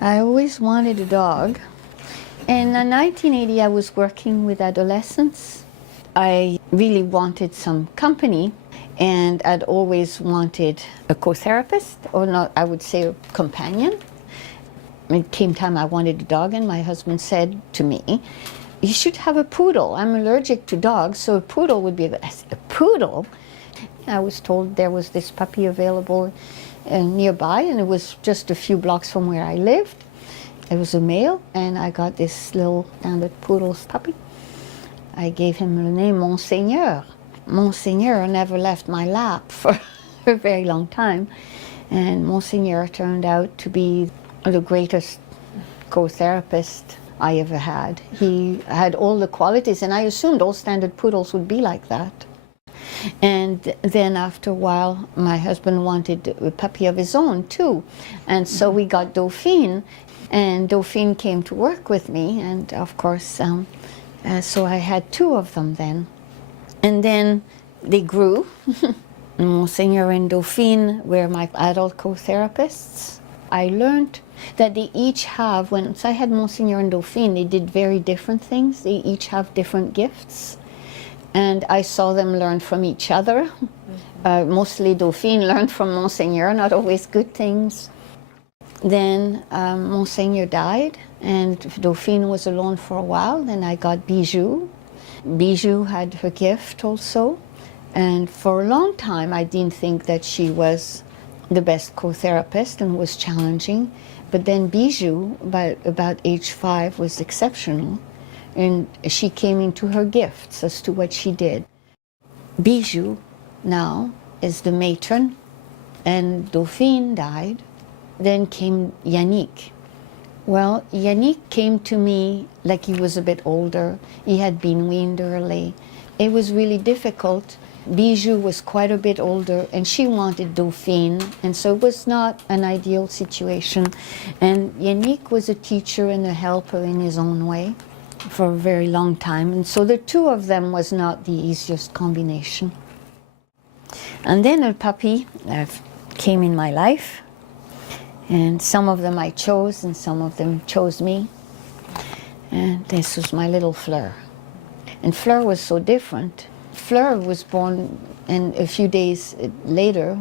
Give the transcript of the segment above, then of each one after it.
I always wanted a dog. In 1980, I was working with adolescents. I really wanted some company, and I'd always wanted a co-therapist, or not, I would say a companion. It came time I wanted a dog, and my husband said to me, "You should have a poodle. I'm allergic to dogs, so a poodle would be a poodle." I was told there was this puppy available nearby, and it was just a few blocks from where I lived. It was a male, and I got this little standard poodle puppy. I gave him the name Monseigneur. Monseigneur never left my lap for a very long time, and Monseigneur turned out to be the greatest co-therapist I ever had. He had all the qualities, and I assumed all standard poodles would be like that. And then after a while, my husband wanted a puppy of his own too, and so we got Dauphine. And Dauphine came to work with me, and of course, so I had two of them then. And then they grew. Monseigneur and Dauphine were my adult co-therapists. I learned that they each have, once I had Monseigneur and Dauphine, they did very different things. They each have different gifts. And I saw them learn from each other. Mostly Dauphine learned from Monseigneur, not always good things. Then Monseigneur died, and Dauphine was alone for a while. Then I got Bijou. Bijou had her gift also, and for a long time I didn't think that she was the best co-therapist and was challenging. But then Bijou, by about age 5, was exceptional, and she came into her gifts as to what she did. Bijou now is the matron, and Dauphine died. Then came Yannick. Well, Yannick came to me like he was a bit older. He had been weaned early. It was really difficult. Bijou was quite a bit older, and she wanted Dauphine, and so it was not an ideal situation. And Yannick was a teacher and a helper in his own way for a very long time, and so the two of them was not the easiest combination. And then a puppy came in my life. And some of them I chose, and some of them chose me. And this was my little Fleur. And Fleur was so different. Fleur was born, and a few days later,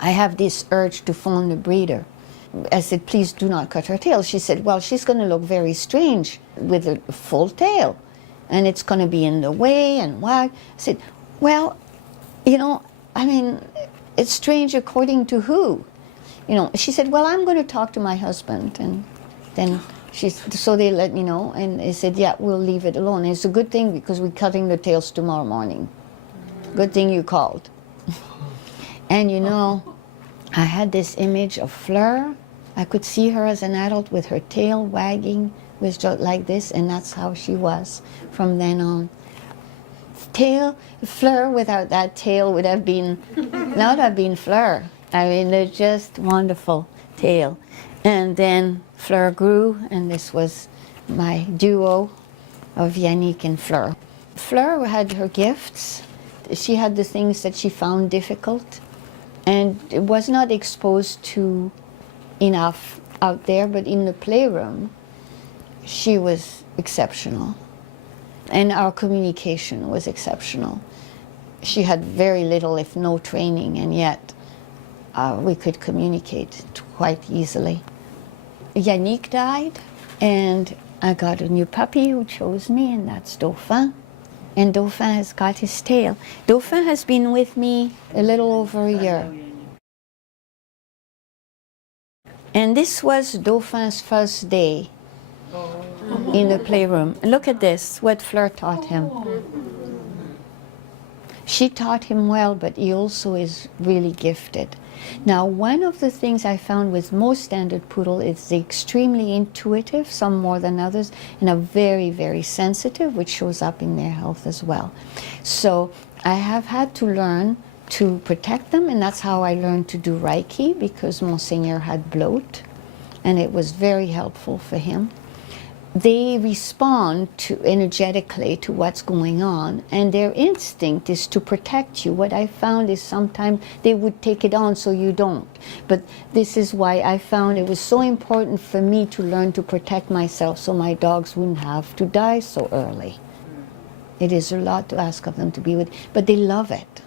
I have this urge to phone the breeder. I said, "Please do not cut her tail." She said, "Well, she's going to look very strange with a full tail, and it's going to be in the way and wag." I said, "Well, you know, I mean, it's strange according to who?" You know, she said, "Well, I'm going to talk to my husband," and then so they let me know, and they said, "Yeah, we'll leave it alone." And it's a good thing because we're cutting the tails tomorrow morning. Good thing you called. And you know, I had this image of Fleur. I could see her as an adult with her tail wagging, with just like this, and that's how she was from then on. Fleur without that tail would have been, not have been Fleur. I mean, they're just wonderful tail. And then Fleur grew, and this was my duo of Yannick and Fleur. Fleur had her gifts. She had the things that she found difficult, and was not exposed to enough out there, but in the playroom, she was exceptional. And our communication was exceptional. She had very little, if no training, and yet we could communicate quite easily. Yannick died, and I got a new puppy who chose me, and that's Dauphin. And Dauphin has got his tail. Dauphin has been with me a little over a year. And this was Dauphin's first day in the playroom. Look at this, what Fleur taught him. She taught him well, but he also is really gifted. Now, one of the things I found with most standard poodle is they're extremely intuitive, some more than others, and are very, very sensitive, which shows up in their health as well. So I have had to learn to protect them, and that's how I learned to do Reiki, because Monseigneur had bloat, and it was very helpful for him. they respond to energetically to what's going on, and their instinct is to protect you. What I found is sometimes they would take it on so you don't. But this is why I found it was so important for me to learn to protect myself so my dogs wouldn't have to die so early. It is a lot to ask of them to be with, but they love it.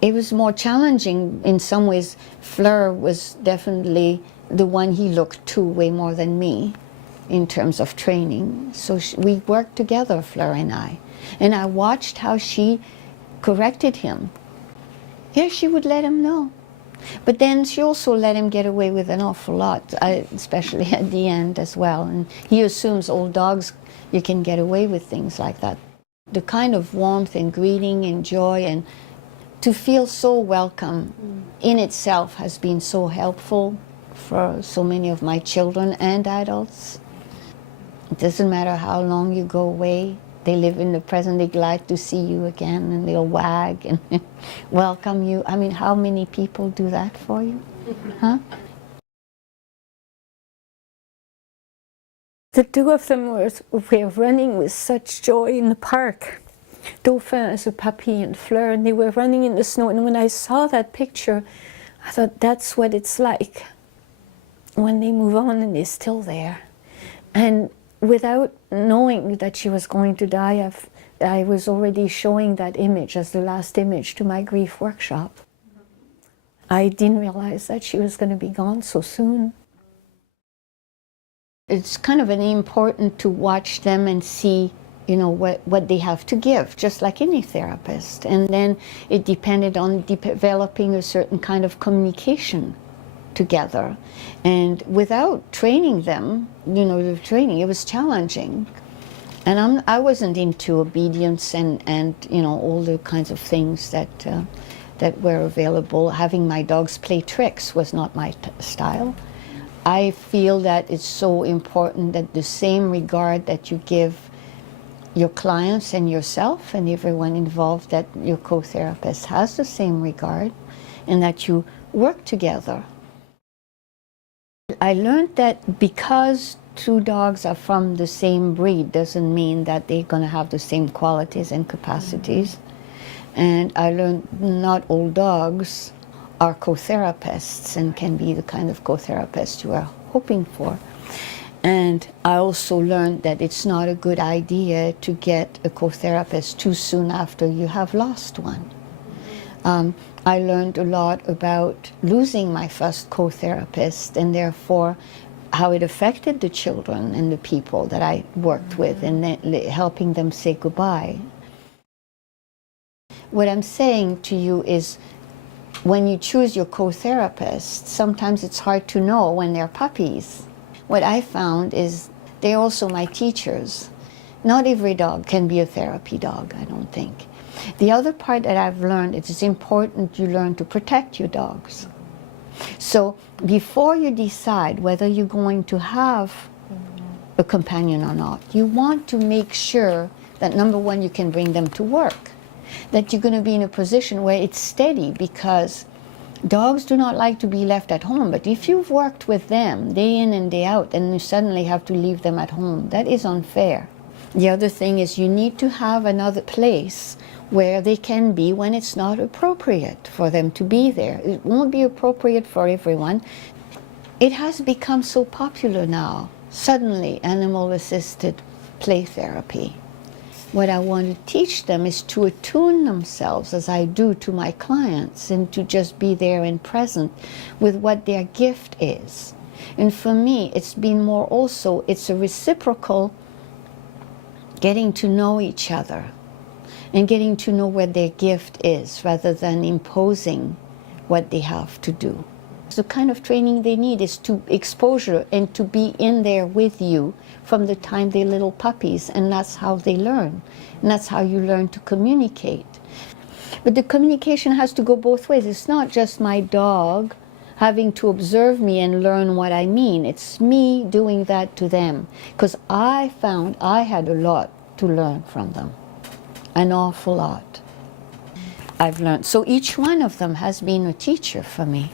It was more challenging in some ways. Fleur was definitely the one he looked to way more than me in terms of training. So we worked together, Fleur and I watched how she corrected him. Yeah, she would let him know. But then she also let him get away with an awful lot, especially at the end as well. And he assumes old dogs, you can get away with things like that. The kind of warmth and greeting and joy and to feel so welcome in itself has been so helpful for so many of my children and adults. It doesn't matter how long you go away, they live in the present, they're glad to see you again, and they'll wag and welcome you. I mean, how many people do that for you? Huh? The two of them were running with such joy in the park. Dauphin as a puppy and Fleur, and they were running in the snow. And when I saw that picture, I thought that's what it's like when they move on and they're still there. And without knowing that she was going to die, I was already showing that image as the last image to my grief workshop. I didn't realize that she was going to be gone so soon. It's kind of important to watch them and see, you know, what they have to give, just like any therapist. And then it depended on developing a certain kind of communication together. And without training them, you know, the training, it was challenging. And I wasn't into obedience and you know, all the kinds of things that were available. Having my dogs play tricks was not my style. I feel that it's so important that the same regard that you give your clients and yourself and everyone involved, that your co-therapist has the same regard, and that you work together. I learned that because two dogs are from the same breed doesn't mean that they're going to have the same qualities and capacities. And I learned not all dogs are co-therapists and can be the kind of co-therapist you are hoping for. And I also learned that it's not a good idea to get a co-therapist too soon after you have lost one. I learned a lot about losing my first co-therapist, and therefore how it affected the children and the people that I worked with, and helping them say goodbye. What I'm saying to you is, when you choose your co-therapist, sometimes it's hard to know when they're puppies. What I found is they're also my teachers. Not every dog can be a therapy dog, I don't think. The other part that I've learned, it's important you learn to protect your dogs. So before you decide whether you're going to have a companion or not, you want to make sure that, number one, you can bring them to work, that you're going to be in a position where it's steady, because dogs do not like to be left at home. But if you've worked with them day in and day out and you suddenly have to leave them at home, that is unfair. The other thing is you need to have another place where they can be when it's not appropriate for them to be there. It won't be appropriate for everyone. It has become so popular now, suddenly, animal-assisted play therapy. What I want to teach them is to attune themselves, as I do to my clients, and to just be there and present with what their gift is. And for me, it's been more also, it's a reciprocal getting to know each other and getting to know what their gift is, rather than imposing what they have to do. The kind of training they need is to exposure and to be in there with you from the time they're little puppies, and that's how they learn. And that's how you learn to communicate. But the communication has to go both ways. It's not just my dog having to observe me and learn what I mean. It's me doing that to them, because I found I had a lot to learn from them. An awful lot I've learned. So each one of them has been a teacher for me.